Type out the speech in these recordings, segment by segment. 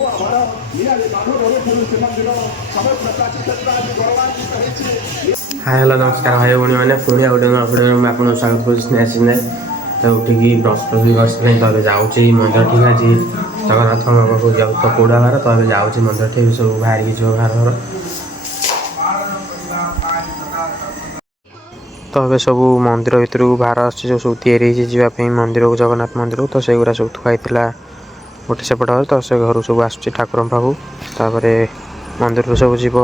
Hi hello नमस्कार भाई भाई मैंने पुणी गोटे मैं आपको स्वागत करुँ स्नेहासिने तो उठिकी ब्रश ब्रश कर जाऊँगी मंदिर ठीक आज जगन्नाथ पाखक जाऊँ तो कौड़ा बार तो जाऊँगी मंदिर ठीक सब बाहर जो बाहर तो ये सब मंदिर भितर को बाहर आस सब या मंदिर को जगन्नाथ मंदिर को तो सेगुरा सब थुआई गोटे सेपट तो से घर सब आस ठाकुर पाखक मंदिर सब जीव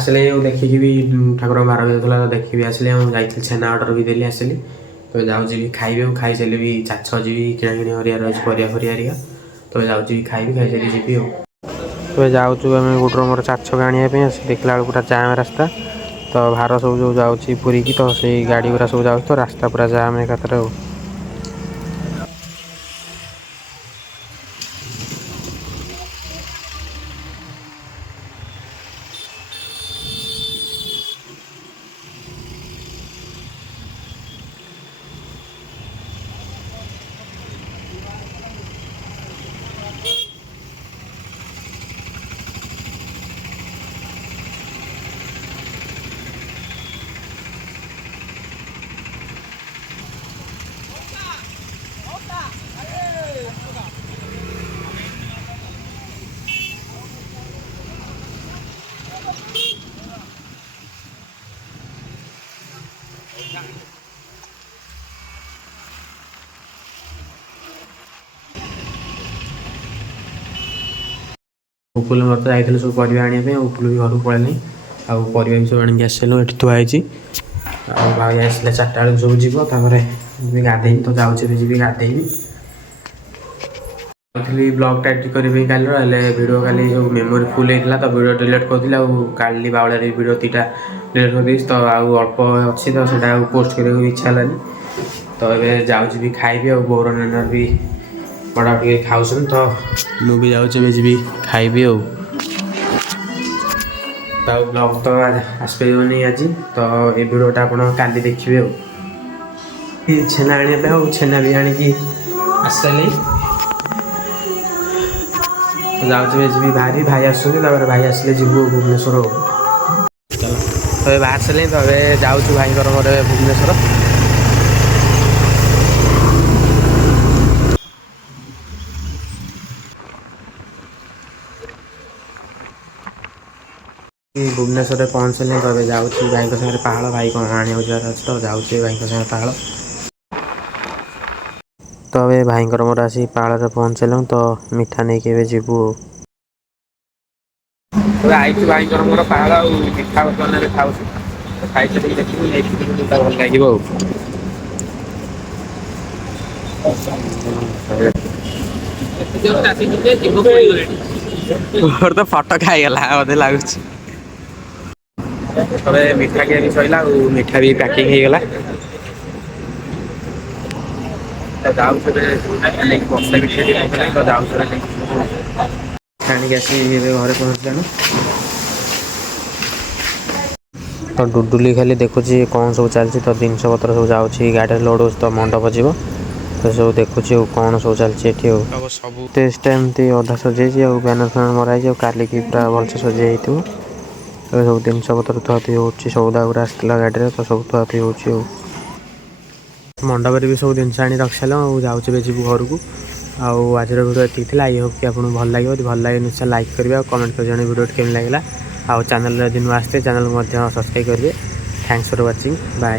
आसले देखिकी भी ठाकुर बार भी देखी आसले जाइए छेना अर्डर भी देली आसली तो जाऊँगी खाइबे खाई सारे भी चाछ जी किଣା किणी हरियार अच्छे परिया फरिया तो जाऊँगी खाइबी खाई सारी जी तो जाऊँ आम गोटर मोर चाछ आने देखला बेलू पूरा जाम रास्ता तो भार सब जो जाऊँगी पुरी की तो से गाड़ी गुरा सब जाऊँ तो रास्ता पूरा जाम एकाथरे उपुल मत जाइए सब परिवा आने उपुल भी घर पड़े आउ परिवा भी सब आनिक आसलु ये थुआई भाई आसले 4टा बेलू सब जीव गाधे तो जाऊँगी जी गाधेबी ब्लॉग टाइट करें कल वीडियो काली जो मेमोरी फुल होता तो वीडियो डिलीट कर काली बावल वीडियो 2टा डिलीट कर तो आउ अल्प अच्छी तो से पोस्ट करने इच्छा है तो ये जाऊँगी खाइबी और बोर नाना भी बड़ा टे खाऊन तो मुझे जाऊँगी जी खाइबी ब्लॉग तो आसपारे आज तो ये वीडियोटा आप काली देखिए छेना आने छेना भी आणिकी आसली जाऊँगी जी बाहरी भाई आसुँच भाई आसले जीव भुवनेश्वर तो ଏବେ ବାହାରି ସାରିଲେଣି ତ ଏବେ ଯାଉଛୁ ଭାଇଙ୍କର ମୋର ଭୁବନେଶ୍ୱର। ଭୁବନେଶ୍ୱରରେ ପହଞ୍ଚିଲେ ତ ଏବେ ଯାଉଛି ଭାଇଙ୍କ ସାଙ୍ଗରେ ପାହାଳ। ଭାଇ କ'ଣ ଆଣିବାକୁ ଯିବାର ଅଛି ତ ଯାଉଛି ଭାଇଙ୍କ ସାଙ୍ଗରେ ପାହାଳ। ତ ଏବେ ଭାଇଙ୍କର ମୋର ଆସି ପାହାଳରେ ପହଞ୍ଚିଲୁ ତ ମିଠା ନେଇକି ଏବେ ଯିବୁ। ଏବେ ଆଇଛୁ ଭାଇଙ୍କର ମୋର ପାହାଳ ଆଉ ମିଠା ବର୍ତ୍ତମାନ ଏବେ ଖାଉଛୁ। ଖାଇସାରିକି ଦେଖିବୁ ନେଇକି ଯିବୁ ଭଲ ଲାଗିବ ଆଉ। ମୋର ତ ଫଟୋ ଖାଇଗଲା ବୋଧେ ଲାଗୁଛି। ତବେ ମିଠା ଖିଆ ବି ସରିଲା ଆଉ ମିଠା ବି ପ୍ୟାକିଂ ହେଇଗଲା। ଯାଉଛୁ ବର୍ଷା ବି ତ ଯାଉଛୁ ଆଣିକି ଆସିକି ଏବେ ଘରେ ପହଞ୍ଚିଲାଣି। ତ ଡୁଡୁଲି ଖାଲି ଦେଖୁଛି କ'ଣ ସବୁ ଚାଲିଛି ତ ଜିନିଷ ପତ୍ର ସବୁ ଯାଉଛି ଗାଡ଼ିରେ ଲୋଡ଼ ହେଉଛି ତ ମଣ୍ଡପ ଯିବ ତ ସବୁ ଦେଖୁଛି ଆଉ କ'ଣ ସବୁ ଚାଲିଛି ଏଠି ଆଉ ସବୁ ଷ୍ଟେଜ୍ଟା ଏମିତି ଅଧା ସଜେଇଛି ଆଉ ବ୍ୟାନର ଫ୍ୟାନର ମରାହେଇଛି ଆଉ କାଲିକି ପୁରା ଭଲସେ ସଜେଇ ହେଇଥିବ। ଏବେ ସବୁ ଜିନିଷ ପତ୍ର ଥୁଆଥୁଇ ହେଉଛି ସଉଦା ଗୁଡ଼ା ଆସିଥିଲା ଗାଡ଼ିରେ ତ ସବୁ ଥୁଆଥୁଇ ହେଉଛି ଆଉ ମଣ୍ଡପରେ ବି ସବୁ ଜିନିଷ ଆଣି ରଖିସାରିଲୁଣି ଆଉ ଯାଉଛୁ ଏବେ ଯିବୁ ଘରକୁ। ଆଉ ଆଜିର ଭିଡ଼ିଓ ଏତିକି ଥିଲା। ଆଇ ହୋପ୍ କି ଆପଣଙ୍କୁ ଭଲ ଲାଗିବ। ଯଦି ଭଲ ଲାଗେ ନିଶ୍ଚୟ ଲାଇକ୍ କରିବେ ଆଉ କମେଣ୍ଟ କରି ଜଣେଇବେ ଭିଡ଼ିଓଟି କେମିତି ଲାଗିଲା। ଆଉ ଚ୍ୟାନେଲରେ ଯଦି ନୂଆ ଆସିଥିବେ ଚ୍ୟାନେଲକୁ ମଧ୍ୟ ସବସ୍କ୍ରାଇବ୍ କରିବେ। Thanks for watching bye.